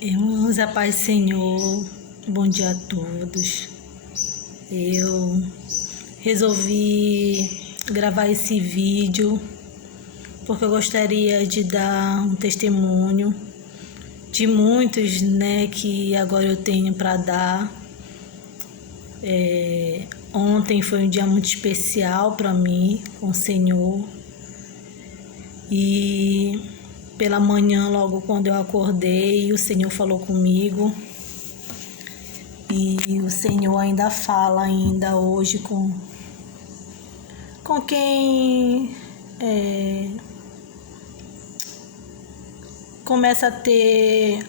Irmãos, a paz do Senhor, bom dia a todos. Eu resolvi gravar esse vídeo porque eu gostaria de dar um testemunho de muitos, que agora eu tenho para dar. Ontem foi um dia muito especial para mim com o Senhor e pela manhã, logo quando eu acordei, o Senhor falou comigo e o Senhor ainda fala ainda hoje com quem começa a ter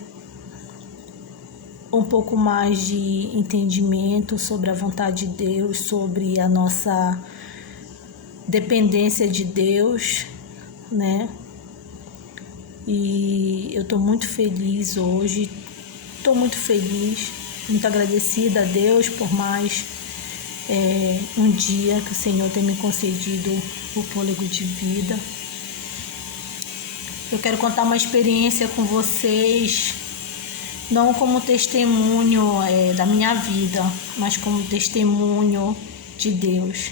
um pouco mais de entendimento sobre a vontade de Deus, sobre a nossa dependência de Deus, né? E eu estou muito feliz hoje, muito agradecida a Deus por mais um dia que o Senhor tem me concedido o fôlego de vida. Eu quero contar uma experiência com vocês, não como testemunho da minha vida, mas como testemunho de Deus.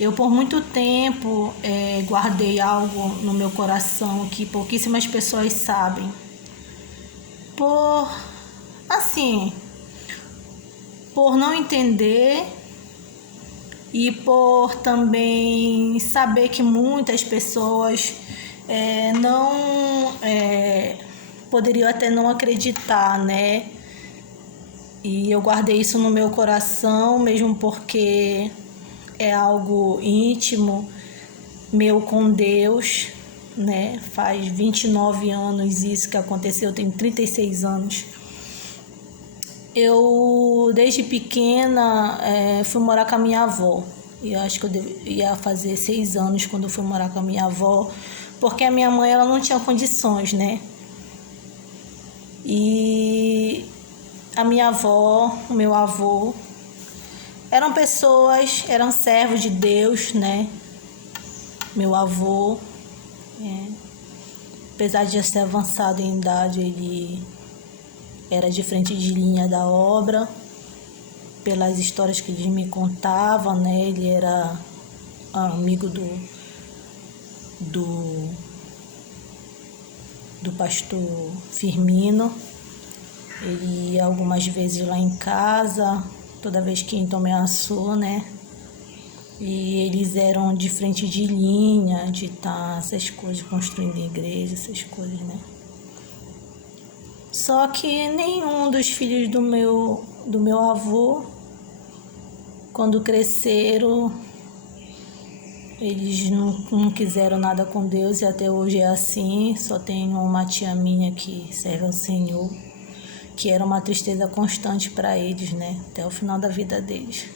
Eu por muito tempo guardei algo no meu coração que pouquíssimas pessoas sabem. Por não entender e por também saber que muitas pessoas não poderiam até não acreditar, né? E eu guardei isso no meu coração, mesmo porque é algo íntimo meu com Deus, né? Faz 29 anos isso que aconteceu, eu tenho 36 anos. Eu, desde pequena, fui morar com a minha avó. E eu acho que eu ia fazer 6 anos quando eu fui morar com a minha avó, porque a minha mãe ela não tinha condições, né? E a minha avó, o meu avô, eram servos de Deus, né? Meu avô, apesar de já ser avançado em idade, ele era de frente de linha da obra, pelas histórias que ele me contava, né? Ele era amigo do pastor Firmino. Ele ia algumas vezes lá em casa, toda vez que então ameaçou, né? E eles eram de frente de linha, de estar essas coisas, construindo igreja, essas coisas, né? Só que nenhum dos filhos do meu avô, quando cresceram, eles não quiseram nada com Deus e até hoje é assim. Só tenho uma tia minha que serve ao Senhor, que era uma tristeza constante para eles, né? Até o final da vida deles.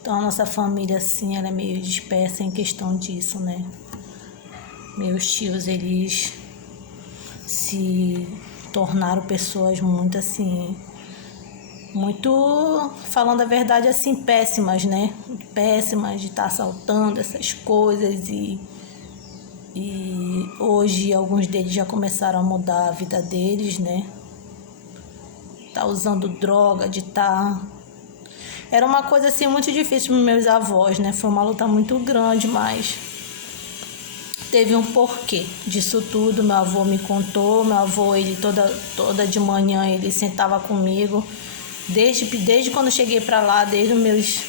Então a nossa família, assim, ela é meio dispersa em questão disso, né? Meus tios, eles se tornaram pessoas muito assim, muito, falando a verdade, assim, péssimas, né? Péssimas de estar assaltando essas coisas e hoje alguns deles já começaram a mudar a vida deles, né? Tá usando droga, era uma coisa assim muito difícil para meus avós, né? Foi uma luta muito grande, mas teve um porquê disso tudo. Meu avô me contou. Meu avô, ele toda de manhã ele sentava comigo, desde quando eu cheguei para lá, desde os meus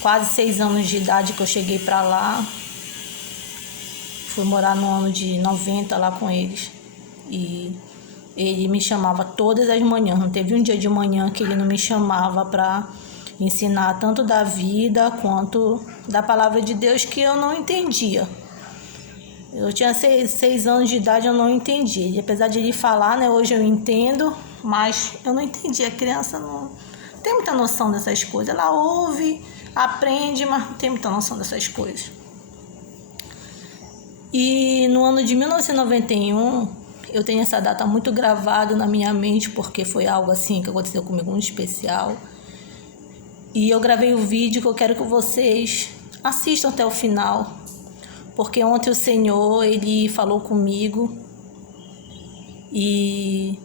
quase 6 anos de idade que eu cheguei para lá. Fui morar no ano de 90 lá com eles e ele me chamava todas as manhãs. Não teve um dia de manhã que ele não me chamava para ensinar tanto da vida quanto da palavra de Deus, que eu não entendia. Eu tinha 6 anos de idade, eu não entendia. E apesar de ele falar, né, hoje eu entendo, mas eu não entendia. A criança não tem muita noção dessas coisas. Ela ouve, aprende, mas não tem muita noção dessas coisas. E no ano de 1991, eu tenho essa data muito gravada na minha mente, porque foi algo assim que aconteceu comigo muito especial. E eu gravei o vídeo que eu quero que vocês assistam até o final, porque ontem o Senhor, ele falou comigo e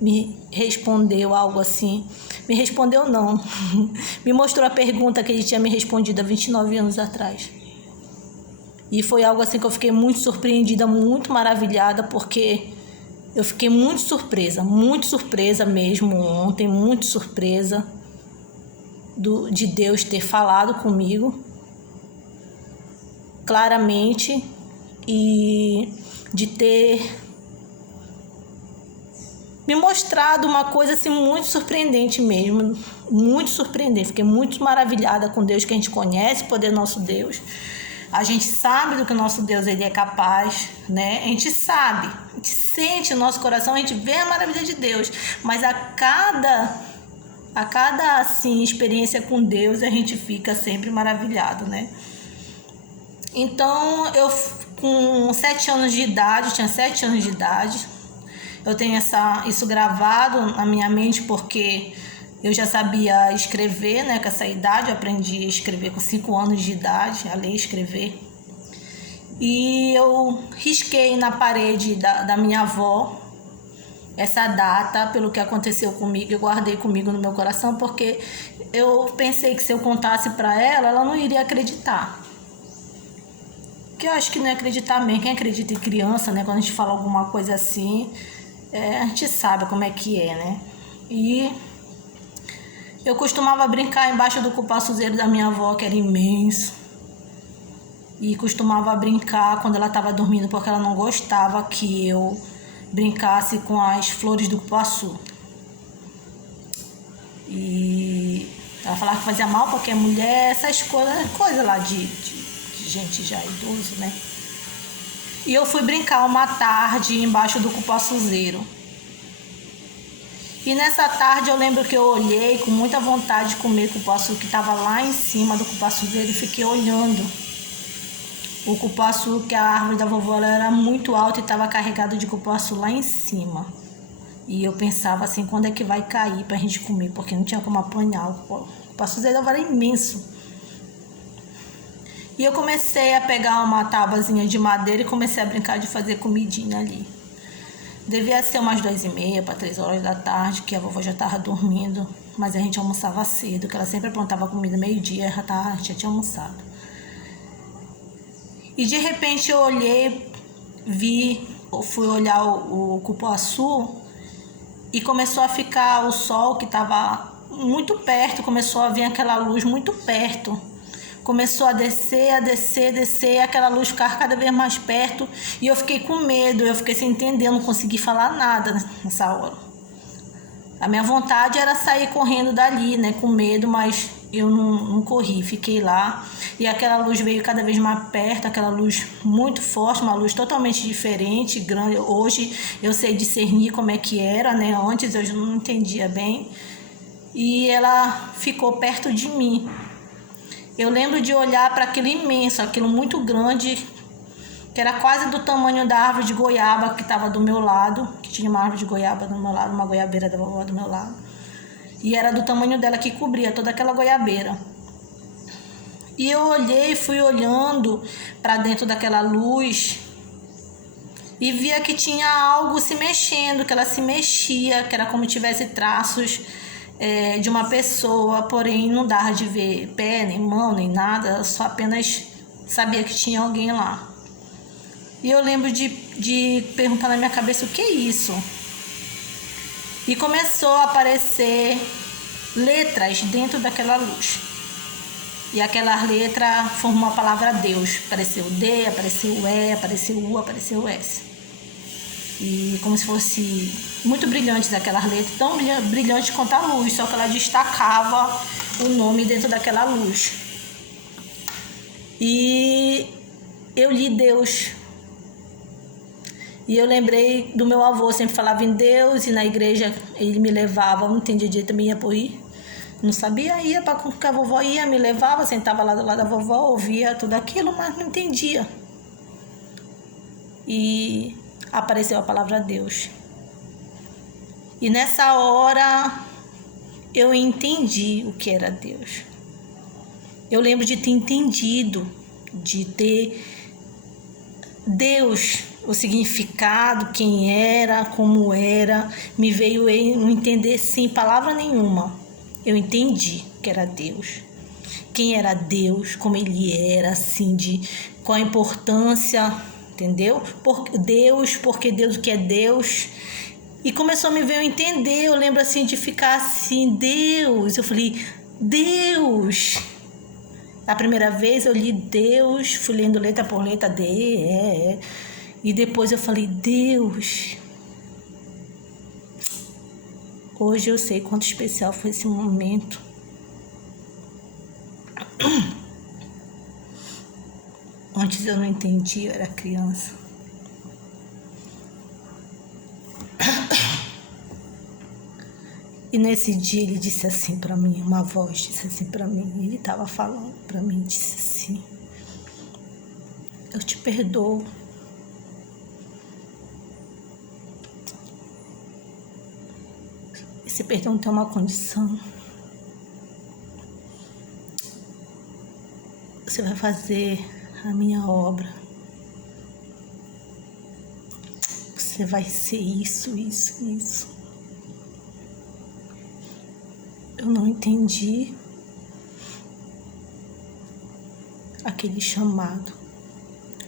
me respondeu algo assim. Me respondeu não, me mostrou a pergunta que ele tinha me respondido há 29 anos atrás. E foi algo assim que eu fiquei muito surpreendida, muito maravilhada, porque eu fiquei muito surpresa mesmo ontem, muito surpresa de Deus ter falado comigo claramente e de ter me mostrado uma coisa assim muito surpreendente mesmo, muito surpreendente. Fiquei muito maravilhada com Deus, que a gente conhece o poder do nosso Deus. A gente sabe do que o nosso Deus ele é capaz, né? A gente sabe, a gente sente no nosso coração, a gente vê a maravilha de Deus, mas a cada assim experiência com Deus a gente fica sempre maravilhado, né? Então eu com 7 anos de idade, tinha 7 anos de idade, eu tenho isso gravado na minha mente porque eu já sabia escrever, né? Com essa idade, eu aprendi a escrever com 5 anos de idade, a ler e escrever. E eu risquei na parede da minha avó essa data, pelo que aconteceu comigo, eu guardei comigo no meu coração, porque eu pensei que se eu contasse para ela, ela não iria acreditar. Que eu acho que não é acreditar mesmo. Quem acredita em criança, né? Quando a gente fala alguma coisa assim, a gente sabe como é que é, né? E eu costumava brincar embaixo do cupuaçuzeiro da minha avó, que era imenso. E costumava brincar quando ela estava dormindo, porque ela não gostava que eu brincasse com as flores do cupuaçu. E ela falava que fazia mal porque é mulher, essas coisas lá de gente já idoso, né? E eu fui brincar uma tarde embaixo do cupuaçuzeiro. E nessa tarde eu lembro que eu olhei com muita vontade de comer cupuaçu que estava lá em cima do cupuaçuzeiro e fiquei olhando o cupuaçu, que a árvore da vovó ela era muito alta e estava carregado de cupuaçu lá em cima. E eu pensava assim, quando é que vai cair pra gente comer, porque não tinha como apanhar. O cupuaçuzeiro era imenso. E eu comecei a pegar uma tabuazinha de madeira e comecei a brincar de fazer comidinha ali. Devia ser umas 2h30 para 3 horas da tarde, que a vovó já estava dormindo, mas a gente almoçava cedo, que ela sempre aprontava comida meio-dia, já tinha almoçado. E de repente eu olhei, fui olhar o cupuaçu e começou a ficar o sol que estava muito perto, começou a vir aquela luz muito perto. Começou a descer, aquela luz ficar cada vez mais perto e eu fiquei com medo, eu fiquei sem entender, eu não consegui falar nada nessa hora. A minha vontade era sair correndo dali, né, com medo, mas eu não corri, fiquei lá e aquela luz veio cada vez mais perto, aquela luz muito forte, uma luz totalmente diferente, grande. Hoje eu sei discernir como é que era, né, antes eu não entendia bem e ela ficou perto de mim. Eu lembro de olhar para aquilo imenso, aquilo muito grande, que era quase do tamanho da árvore de goiaba que estava do meu lado, que tinha uma árvore de goiaba do meu lado, uma goiabeira da vovó do meu lado. E era do tamanho dela, que cobria toda aquela goiabeira. E eu olhei, fui olhando para dentro daquela luz e via que tinha algo se mexendo, que ela se mexia, que era como se tivesse traços de uma pessoa, porém não dava de ver pé, nem mão, nem nada, só apenas sabia que tinha alguém lá. E eu lembro de perguntar na minha cabeça, o que é isso? E começou a aparecer letras dentro daquela luz. E aquela letra formou a palavra Deus. Apareceu D, apareceu E, apareceu U, apareceu S. E como se fosse muito brilhante daquela letra, tão brilhante quanto a luz, só que ela destacava o nome dentro daquela luz. E eu li Deus. E eu lembrei do meu avô, sempre falava em Deus, e na igreja ele me levava, não entendia direito, também ia por ir. Não sabia, ia para que a vovó ia, me levava, sentava lá do lado da vovó, ouvia tudo aquilo, mas não entendia. E apareceu a palavra Deus. E nessa hora eu entendi o que era Deus. Eu lembro de ter entendido, de ter Deus o significado, quem era, como era, me veio eu entender sem palavra nenhuma. Eu entendi que era Deus. Quem era Deus, como ele era, assim, qual a importância, entendeu? Porque Deus, o que é Deus. E começou a me ver eu entender. Eu lembro assim de ficar assim, Deus. Eu falei, Deus. A primeira vez eu li Deus, fui lendo letra por letra, E depois eu falei, Deus. Hoje eu sei quanto especial foi esse momento. Antes eu não entendia, eu era criança. E nesse dia ele disse assim para mim, uma voz disse assim para mim, ele estava falando para mim, disse assim, eu te perdoo. Esse perdão tem uma condição. Você vai fazer a minha obra. Você vai ser isso, isso, isso. Eu não entendi aquele chamado.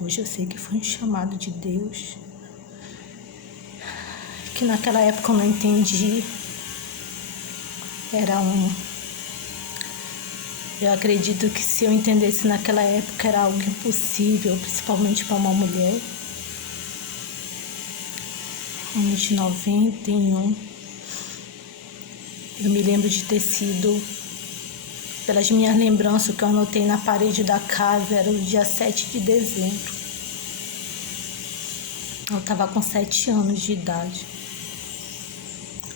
Hoje eu sei que foi um chamado de Deus. Que naquela época eu não entendi. Eu acredito que se eu entendesse naquela época era algo impossível, principalmente para uma mulher. Ano de 91. Eu me lembro de ter sido, pelas minhas lembranças que eu anotei na parede da casa, era o dia 7 de dezembro. Eu estava com 7 anos de idade.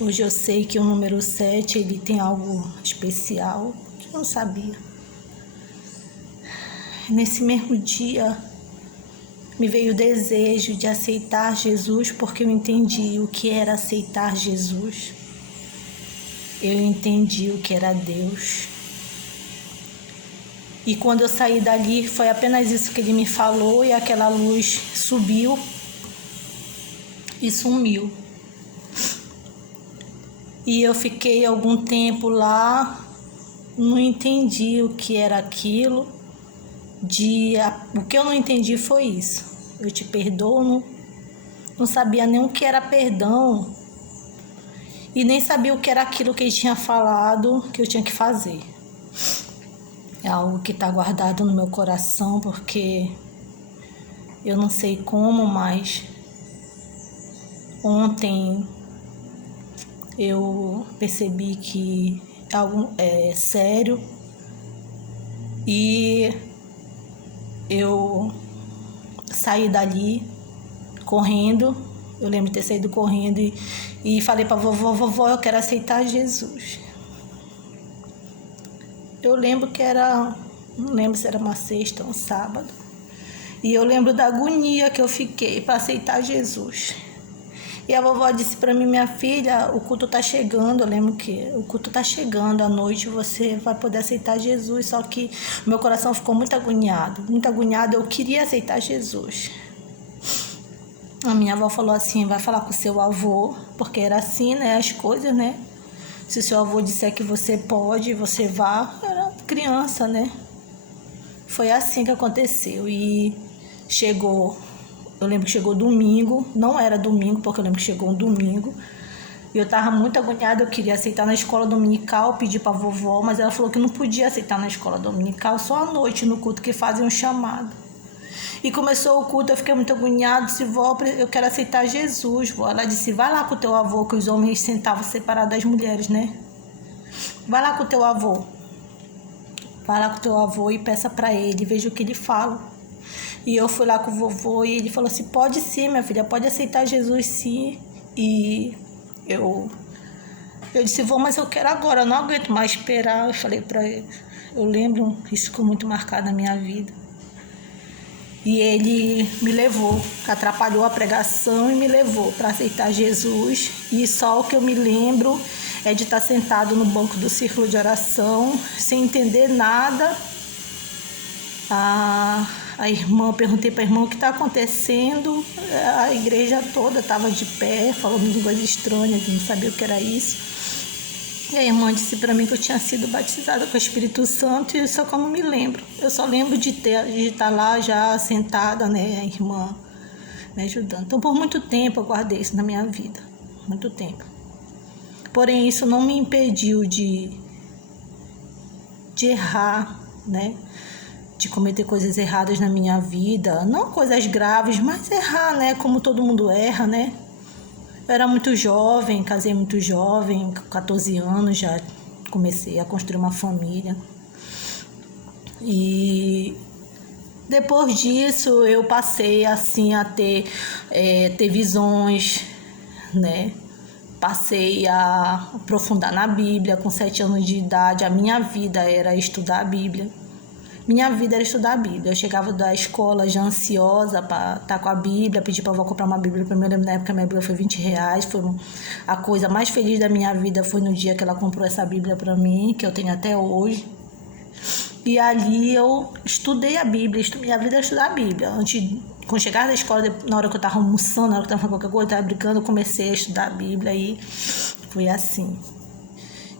Hoje eu sei que o número 7, ele tem algo especial que eu não sabia. Nesse mesmo dia, me veio o desejo de aceitar Jesus, porque eu entendi o que era aceitar Jesus. Eu entendi o que era Deus. E quando eu saí dali, foi apenas isso que ele me falou, e aquela luz subiu e sumiu. E eu fiquei algum tempo lá, não entendi o que era aquilo. O que eu não entendi foi isso. Eu te perdoo, não sabia nem o que era perdão. E nem sabia o que era aquilo que ele tinha falado que eu tinha que fazer. É algo que está guardado no meu coração, porque eu não sei como, mas ontem eu percebi que algo é sério e eu saí dali correndo. Eu lembro de ter saído correndo e falei para vovó, eu quero aceitar Jesus. Eu lembro que não lembro se era uma sexta ou um sábado. E eu lembro da agonia que eu fiquei para aceitar Jesus. E a vovó disse para mim, minha filha, o culto está chegando. Eu lembro que o culto está chegando, à noite você vai poder aceitar Jesus. Só que meu coração ficou muito agoniado. Eu queria aceitar Jesus. A minha avó falou assim, vai falar com o seu avô, porque era assim, né, as coisas, né? Se o seu avô disser que você pode, você vá. Era criança, né? Foi assim que aconteceu. E chegou, eu lembro que chegou domingo, não era domingo, porque eu lembro que chegou um domingo. E eu estava muito agoniada, eu queria aceitar na escola dominical, pedi para a vovó, mas ela falou que não podia aceitar na escola dominical, só à noite no culto que fazem um chamado. E começou o culto, eu fiquei muito agoniada, disse, vó, eu quero aceitar Jesus, vó. Ela disse, vai lá com o teu avô, que os homens sentavam separados das mulheres, né? Vai lá com o teu avô. Vai lá com o teu avô e peça para ele, veja o que ele fala. E eu fui lá com o vovô e ele falou assim, pode sim, minha filha, pode aceitar Jesus sim. E eu disse, vou, mas eu quero agora, eu não aguento mais esperar. Eu falei para ele, eu lembro, isso ficou muito marcado na minha vida. E ele me levou, atrapalhou a pregação e me levou para aceitar Jesus. E só o que eu me lembro é de estar sentado no banco do círculo de oração, sem entender nada. a irmã, perguntei para a irmã o que está acontecendo. A igreja toda estava de pé, falando línguas estranhas, eu não sabia o que era isso. E a irmã disse para mim que eu tinha sido batizada com o Espírito Santo, e só que eu não me lembro. Eu só lembro de estar lá já sentada, né, a irmã me ajudando. Então, por muito tempo eu guardei isso na minha vida, muito tempo. Porém, isso não me impediu de errar, né? De cometer coisas erradas na minha vida, não coisas graves, mas errar, né? Como todo mundo erra, né? Eu era muito jovem, casei muito jovem, com 14 anos já comecei a construir uma família. E depois disso eu passei assim a ter visões, né? Passei a aprofundar na Bíblia. Com 7 anos de idade, a minha vida era estudar a Bíblia. Minha vida era estudar a Bíblia. Eu chegava da escola já ansiosa para estar com a Bíblia, pedi para a avó comprar uma Bíblia para mim. Eu lembro, na época, minha Bíblia foi R$20. Foi a coisa mais feliz da minha vida, foi no dia que ela comprou essa Bíblia para mim, que eu tenho até hoje. E ali eu estudei a Bíblia. Minha vida era estudar a Bíblia. Quando chegava da escola, na hora que eu estava almoçando, na hora que eu estava fazendo qualquer coisa, eu estava brincando, eu comecei a estudar a Bíblia e foi assim.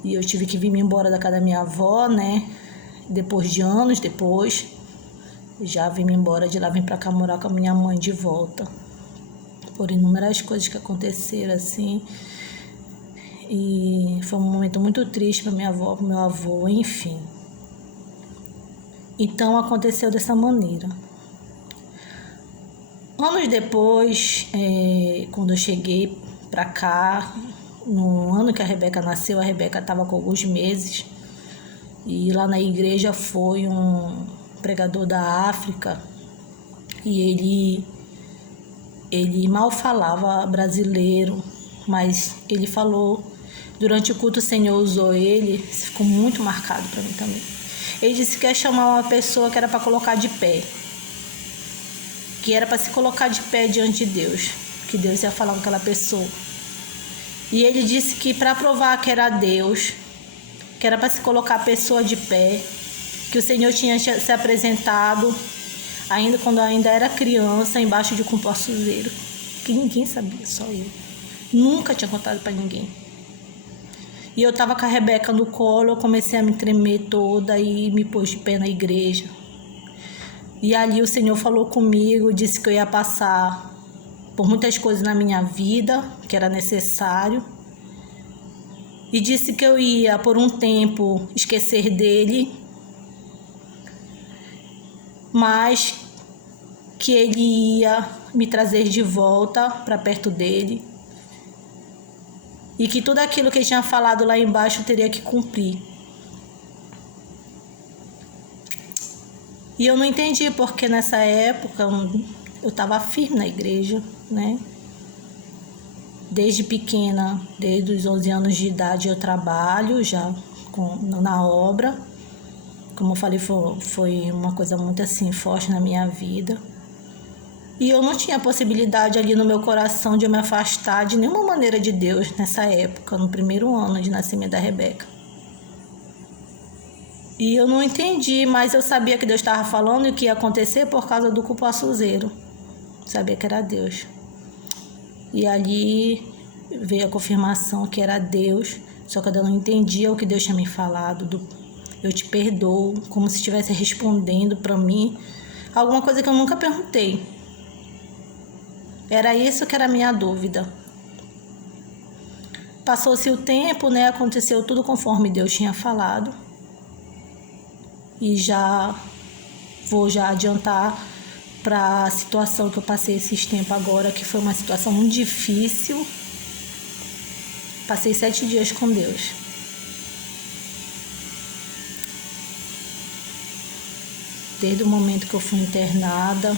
E eu tive que vir me embora da casa da minha avó, né? Depois de anos depois, já vim me embora de lá, vim pra cá morar com a minha mãe de volta. Por inúmeras coisas que aconteceram, assim. E foi um momento muito triste pra minha avó, pro meu avô, enfim. Então aconteceu dessa maneira. Anos depois, quando eu cheguei pra cá, no ano que a Rebeca nasceu, a Rebeca estava com alguns meses. E lá na igreja foi um pregador da África e ele mal falava brasileiro, mas ele falou, durante o culto o Senhor usou ele, isso ficou muito marcado para mim também. Ele disse que ia chamar uma pessoa que era para colocar de pé, que era para se colocar de pé diante de Deus, que Deus ia falar com aquela pessoa. E ele disse que para provar que era Deus, que era para se colocar a pessoa de pé, que o Senhor tinha se apresentado ainda quando eu ainda era criança, embaixo de um cupuaçuzeiro, que ninguém sabia, só eu. Nunca tinha contado para ninguém. E eu estava com a Rebeca no colo, eu comecei a me tremer toda e me pôs de pé na igreja. E ali o Senhor falou comigo, disse que eu ia passar por muitas coisas na minha vida, que era necessário. E disse que eu ia, por um tempo, esquecer dele, mas que ele ia me trazer de volta para perto dele. E que tudo aquilo que ele tinha falado lá embaixo eu teria que cumprir. E eu não entendi porque nessa época eu estava firme na igreja, né? Desde pequena, desde os 11 anos de idade, eu trabalho já na obra. Como eu falei, foi uma coisa muito assim forte na minha vida. E eu não tinha possibilidade ali no meu coração de eu me afastar de nenhuma maneira de Deus nessa época, no primeiro ano de nascimento da Rebeca. E eu não entendi, mas eu sabia que Deus estava falando e o que ia acontecer por causa do cupuaçuzeiro. Sabia que era Deus. E ali veio a confirmação que era Deus, só que eu não entendia o que Deus tinha me falado, eu te perdoo, como se estivesse respondendo para mim alguma coisa que eu nunca perguntei. Era isso que era a minha dúvida. Passou-se o tempo, né? Aconteceu tudo conforme Deus tinha falado. E vou adiantar para a situação que eu passei esses tempos agora, que foi uma situação muito difícil. Passei 7 dias com Deus. Desde o momento que eu fui internada,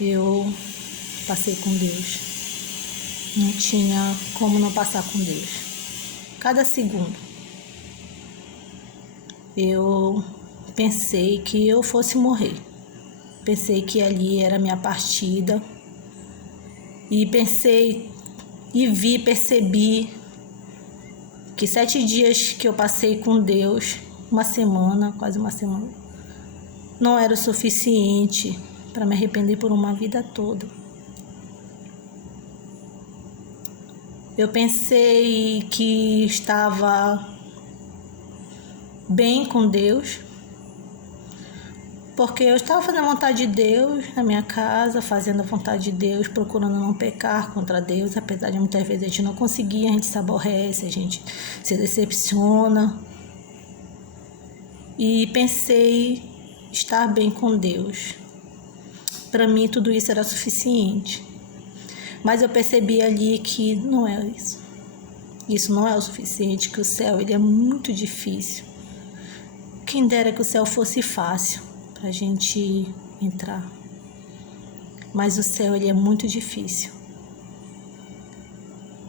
eu passei com Deus. Não tinha como não passar com Deus. Cada segundo. Eu pensei que eu fosse morrer. Pensei que ali era a minha partida. E percebi que 7 dias que eu passei com Deus, uma semana, quase uma semana, não era o suficiente para me arrepender por uma vida toda. Eu pensei que estava bem com Deus, porque eu estava fazendo a vontade de Deus na minha casa, fazendo a vontade de Deus, procurando não pecar contra Deus, apesar de muitas vezes a gente não conseguir, a gente se aborrece, a gente se decepciona. E pensei estar bem com Deus. Para mim tudo isso era suficiente. Mas eu percebi ali que não é isso. Isso não é o suficiente, que o céu ele é muito difícil. Quem dera que o céu fosse fácil para a gente entrar. Mas o céu ele é muito difícil.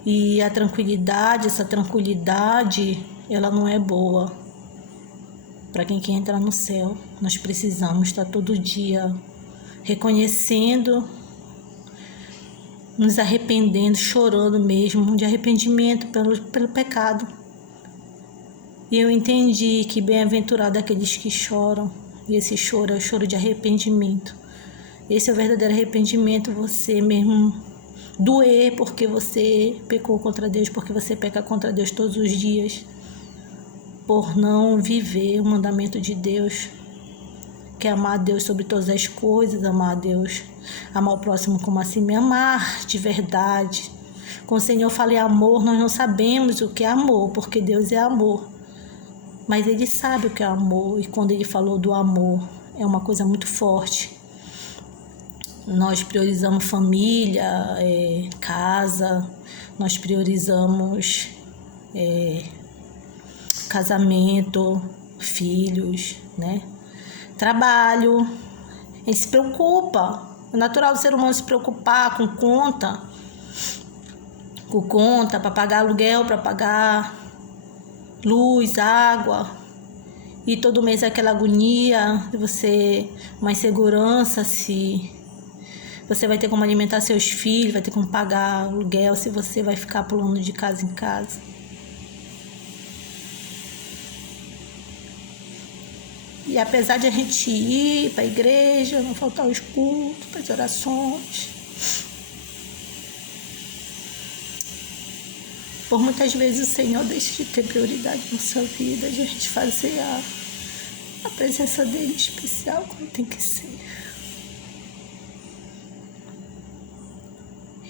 E essa tranquilidade, ela não é boa. Para quem quer entrar no céu, nós precisamos estar todo dia reconhecendo, nos arrependendo, chorando mesmo, de arrependimento pelo pecado. E eu entendi que bem-aventurado aqueles que choram, e esse choro é o choro de arrependimento. Esse é o verdadeiro arrependimento, você mesmo doer porque você pecou contra Deus, porque você peca contra Deus todos os dias, por não viver o mandamento de Deus, que é amar a Deus sobre todas as coisas, amar a Deus, amar o próximo como a si mesmo, amar de verdade. Quando o Senhor fala em amor, nós não sabemos o que é amor, porque Deus é amor. Mas Ele sabe o que é amor, e quando Ele falou do amor, é uma coisa muito forte. Nós priorizamos família, casa, nós priorizamos casamento, filhos, né? Trabalho, a gente se preocupa. É natural do ser humano se preocupar com conta para pagar aluguel, para pagar luz, água. E todo mês é aquela agonia de você, uma insegurança se você vai ter como alimentar seus filhos, vai ter como pagar aluguel, se você vai ficar pulando de casa em casa. E apesar de a gente ir para a igreja, não faltar os cultos, para as orações, por muitas vezes o Senhor deixa de ter prioridade na sua vida, de a gente fazer a presença dele especial como tem que ser.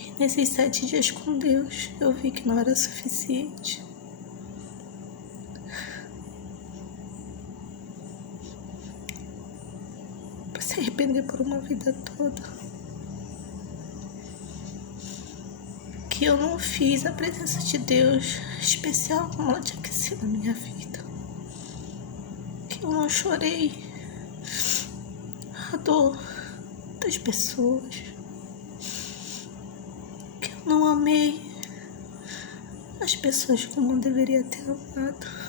E nesses 7 dias com Deus, eu vi que não era suficiente. Se arrepender por uma vida toda, que eu não fiz a presença de Deus especial como ela tinha que ser na minha vida, que eu não chorei a dor das pessoas, que eu não amei as pessoas como eu deveria ter amado,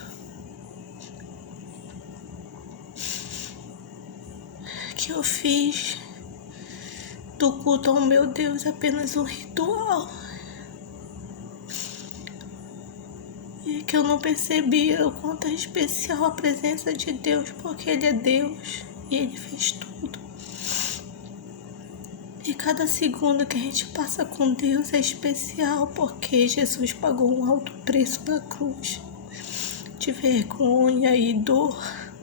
que eu fiz do culto ao meu Deus apenas um ritual, e que eu não percebia o quanto é especial a presença de Deus, porque Ele é Deus e Ele fez tudo. E cada segundo que a gente passa com Deus é especial, porque Jesus pagou um alto preço na cruz de vergonha e dor,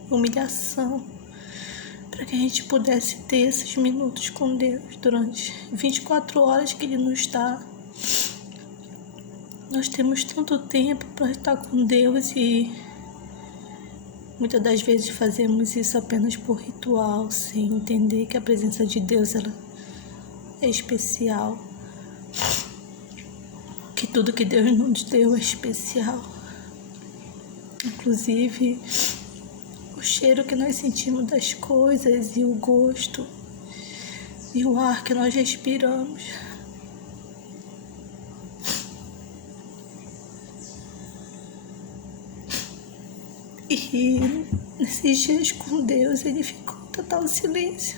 humilhação, para que a gente pudesse ter esses minutos com Deus durante 24 horas que Ele nos dá. Nós temos tanto tempo para estar com Deus e muitas das vezes fazemos isso apenas por ritual, sem entender que a presença de Deus ela é especial, que tudo que Deus nos deu é especial, inclusive o cheiro que nós sentimos das coisas e o gosto e o ar que nós respiramos. E nesses dias com Deus, Ele ficou em total silêncio.